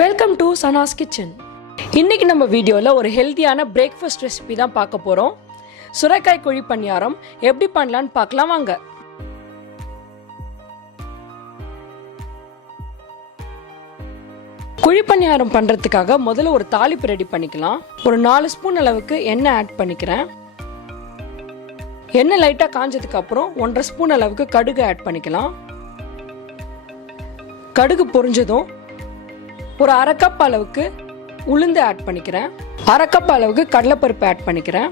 Welcome to Sana's kitchen. இன்னைக்கு நம்ம வீடியோவில் ஒரு ஹெல்த்தியான பிரேக்ஃபாஸ்ட் ரெசிபி தான் பார்க்க போகிறோம். சுரைக்காய் குழி பணியாரம் எப்படி பண்ணலான்னு பார்க்கலாம் வாங்க. குழி பணியாரம் பண்ணுறதுக்காக முதல்ல ஒரு தாளிப்பு ரெடி பண்ணிக்கலாம். ஒரு 4 ஸ்பூன் அளவுக்கு எண்ணெய் ஆட் பண்ணிக்கிறேன். எண்ணெய் லைட்டாக காஞ்சதுக்கு அப்புறம் 1.5 ஸ்பூன் அளவுக்கு கடுகு ஆட் பண்ணிக்கலாம். கடுகு பொரிஞ்சதும் ஒரு 1/2 கப் அளவுக்கு உளுந்து ஆட் பண்ணிக்கிறேன். 1/2 கப் அளவுக்கு கடலைப்பருப்பு ஆட் பண்ணிக்கிறேன்.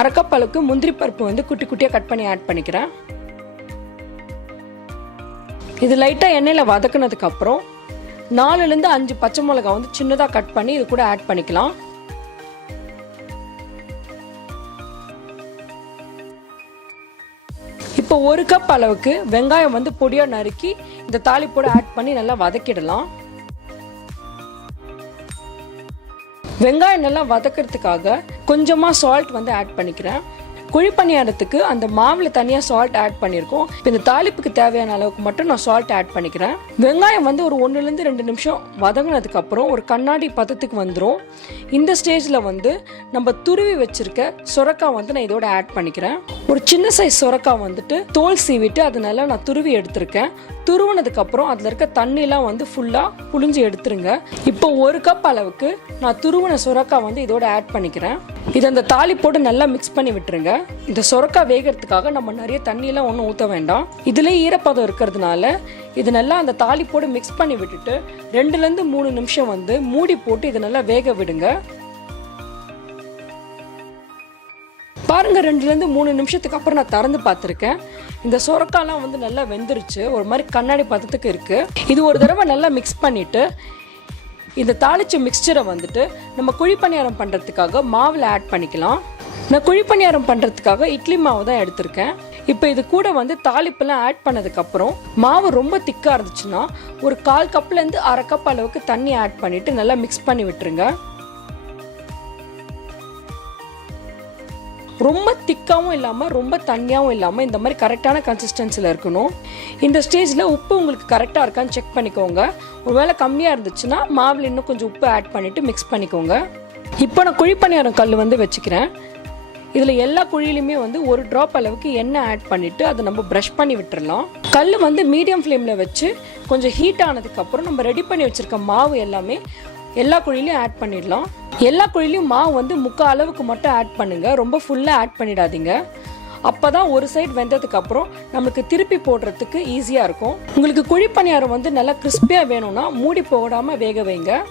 1/2 கப் அளவுக்கு முந்திரி பருப்பு குட்டி குட்டியாக கட் பண்ணி ஆட் பண்ணிக்கிறேன். இது லைட்டாக எண்ணெயில் வதக்குனதுக்கு அப்புறம் 4லேருந்து 5 பச்சை மிளகாய் சின்னதாக கட் பண்ணி இது கூட ஆட் பண்ணிக்கலாம். இப்போ 1 கப் அளவுக்கு வெங்காயம் பொடியாக நறுக்கி இந்த தாளிப்போடு ஆட் பண்ணி நல்லா வதக்கிடலாம். வெங்காயம் நல்லா வதக்கிறதுக்காக கொஞ்சமாக சால்ட் ஆட் பண்ணிக்கிறேன். குழி பணியாரத்துக்கு அந்த மாவில் தனியாக சால்ட் ஆட் பண்ணியிருக்கோம். இப்போ இந்த தாளிப்புக்கு தேவையான அளவுக்கு மட்டும் நான் சால்ட் ஆட் பண்ணிக்கிறேன். வெங்காயம் ஒரு 1லேருந்து 2 நிமிஷம் வதங்கினதுக்கு அப்புறம் ஒரு கண்ணாடி பதத்துக்கு வந்துடும். இந்த ஸ்டேஜில் நம்ம துருவி வச்சிருக்க சொரக்காய் நான் இதோட ஆட் பண்ணிக்கிறேன். ஒரு சின்ன சைஸ் சொரக்காய் தோல் சீவிட்டு அதனால நான் துருவி எடுத்திருக்கேன். துருவினதுக்கு அப்புறம் அதில் இருக்க தண்ணிலாம் ஃபுல்லாக புழிஞ்சு எடுத்துருங்க. இப்போ 1 கப் அளவுக்கு நான் துருவின சொரக்காய் இதோட ஆட் பண்ணிக்கிறேன். இதை அந்த தாளிப்போடு நல்லா மிக்ஸ் பண்ணி விட்டுருங்க. இந்த சொரக்காய் வேகிறதுக்காக நம்ம நிறைய தண்ணியெல்லாம் ஒன்றும் ஊற்ற வேண்டாம். இதுலேயே ஈரப்பதம் இருக்கிறதுனால இது நல்லா அந்த தாளிப்போடு மிக்ஸ் பண்ணி விட்டுட்டு 2லேருந்து 3 நிமிஷம் மூடி போட்டு இதை நல்லா வேக விடுங்க. பாருங்க, 2லேருந்து 3 நிமிஷத்துக்கு அப்புறம் நான் திறந்து பார்த்துருக்கேன். இந்த சொரக்காய்லாம் நல்லா வெந்துருச்சு. ஒரு மாதிரி கண்ணாடி பதத்துக்கு இருக்கு. இது ஒரு தடவை நல்லா மிக்ஸ் பண்ணிட்டு இந்த தாளிச்ச மிக்சரை நம்ம குழி பணியாரம் பண்ணுறதுக்காக மாவில் ஆட் பண்ணிக்கலாம். நான் குழி பணியாரம் பண்ணுறதுக்காக இட்லி மாவு தான் எடுத்திருக்கேன். இப்போ இது கூட தாளிப்பெல்லாம் ஆட் பண்ணதுக்கப்புறம் மாவு ரொம்ப திக்காக இருந்துச்சுன்னா ஒரு 1/4 கப்லேருந்து 1/2 கப் அளவுக்கு தண்ணி ஆட் பண்ணிவிட்டு நல்லா மிக்ஸ் பண்ணி விட்டுருங்க. ரொம்ப திக்காவும் இல்லாமல் ரொம்ப தண்ணியாகவும் இல்லாமல் இந்த மாதிரி கரெக்டான கன்சிஸ்டன்சியில் இருக்கணும். இந்த ஸ்டேஜில் உப்பு உங்களுக்கு கரெக்டாக இருக்கான்னு செக் பண்ணிக்கோங்க. ஒருவேளை கம்மியாக இருந்துச்சுன்னா மாவில் இன்னும் கொஞ்சம் உப்பு ஆட் பண்ணிவிட்டு மிக்ஸ் பண்ணிக்கோங்க. இப்போ நான் குழி பணியாரம் கல் வச்சுக்கிறேன். இதில் எல்லா குழியிலுமே ஒரு ட்ராப் அளவுக்கு எண்ணெய் ஆட் பண்ணிவிட்டு அதை நம்ம ப்ரஷ் பண்ணி விட்டுறலாம். கல் மீடியம் ஃப்ளேமில் வச்சு கொஞ்சம் ஹீட் ஆனதுக்கப்புறம் நம்ம ரெடி பண்ணி வச்சுருக்க மாவு எல்லாமே எல்லா குழிலையும் ஆட் பண்ணிடலாம். எல்லா குழிலையும் மாவு 3/4 அளவுக்கு மட்டும் ஆட் பண்ணுங்க. ரொம்ப ஃபுல்லாக ஆட் பண்ணிடாதீங்க. அப்போதான் ஒரு சைடு வெந்ததுக்கு அப்புறம் நமக்கு திருப்பி போடுறதுக்கு ஈஸியாக இருக்கும். உங்களுக்கு குழி பணியாரம் நல்லா கிறிஸ்பியாக வேணும்னா மூடி போடாமல் வேக வைங்க.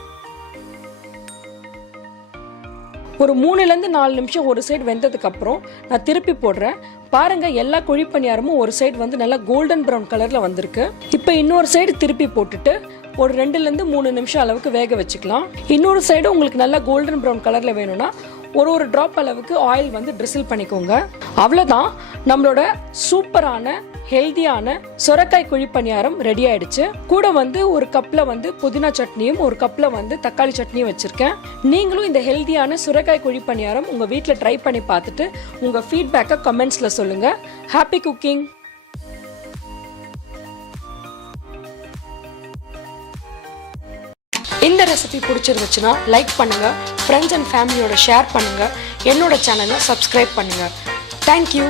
ஒரு 3லேருந்து 4 நிமிஷம் ஒரு சைடு வெந்ததுக்கு அப்புறம் நான் திருப்பி போடுறேன். பாருங்க, எல்லா குழி பணியாரமும் ஒரு சைடு நல்லா கோல்டன் ப்ரௌன் கலரில் வந்திருக்கு. இப்போ இன்னொரு சைடு திருப்பி போட்டுட்டு ஒரு 2லேருந்து 3 நிமிஷம் அளவுக்கு வேக வச்சுக்கலாம். இன்னொரு சைடு உங்களுக்கு நல்லா கோல்டன் ப்ரௌன் கலரில் வேணும்னா ஒரு ட்ராப் அளவுக்கு ஆயில் ட்ரிசில் பண்ணிக்கோங்க. அவ்வளோதான், நம்மளோட சூப்பரான ஹெல்தியான சொரக்காய் குழி பணியாரம் ரெடி ஆயிடுச்சு. கூட ஒரு கப்பில் புதினா சட்னியும் ஒரு கப்பில் தக்காளி சட்னியும் வச்சுருக்கேன். நீங்களும் இந்த ஹெல்தியான சுரைக்காய் குழி பணியாரம் உங்கள் வீட்டில் ட்ரை பண்ணி பார்த்துட்டு உங்கள் ஃபீட்பேக்கை கமெண்ட்ஸில் சொல்லுங்கள். Happy cooking. இந்த ரெசிபி பிடிச்சிருந்துச்சுன்னா லைக் பண்ணுங்க, ஃப்ரெண்ட்ஸ் அண்ட் ஃபேமிலியோட ஷேர் பண்ணுங்க, என்னோட சேனலை சப்ஸ்கிரைப் பண்ணுங்க. தேங்க்யூ.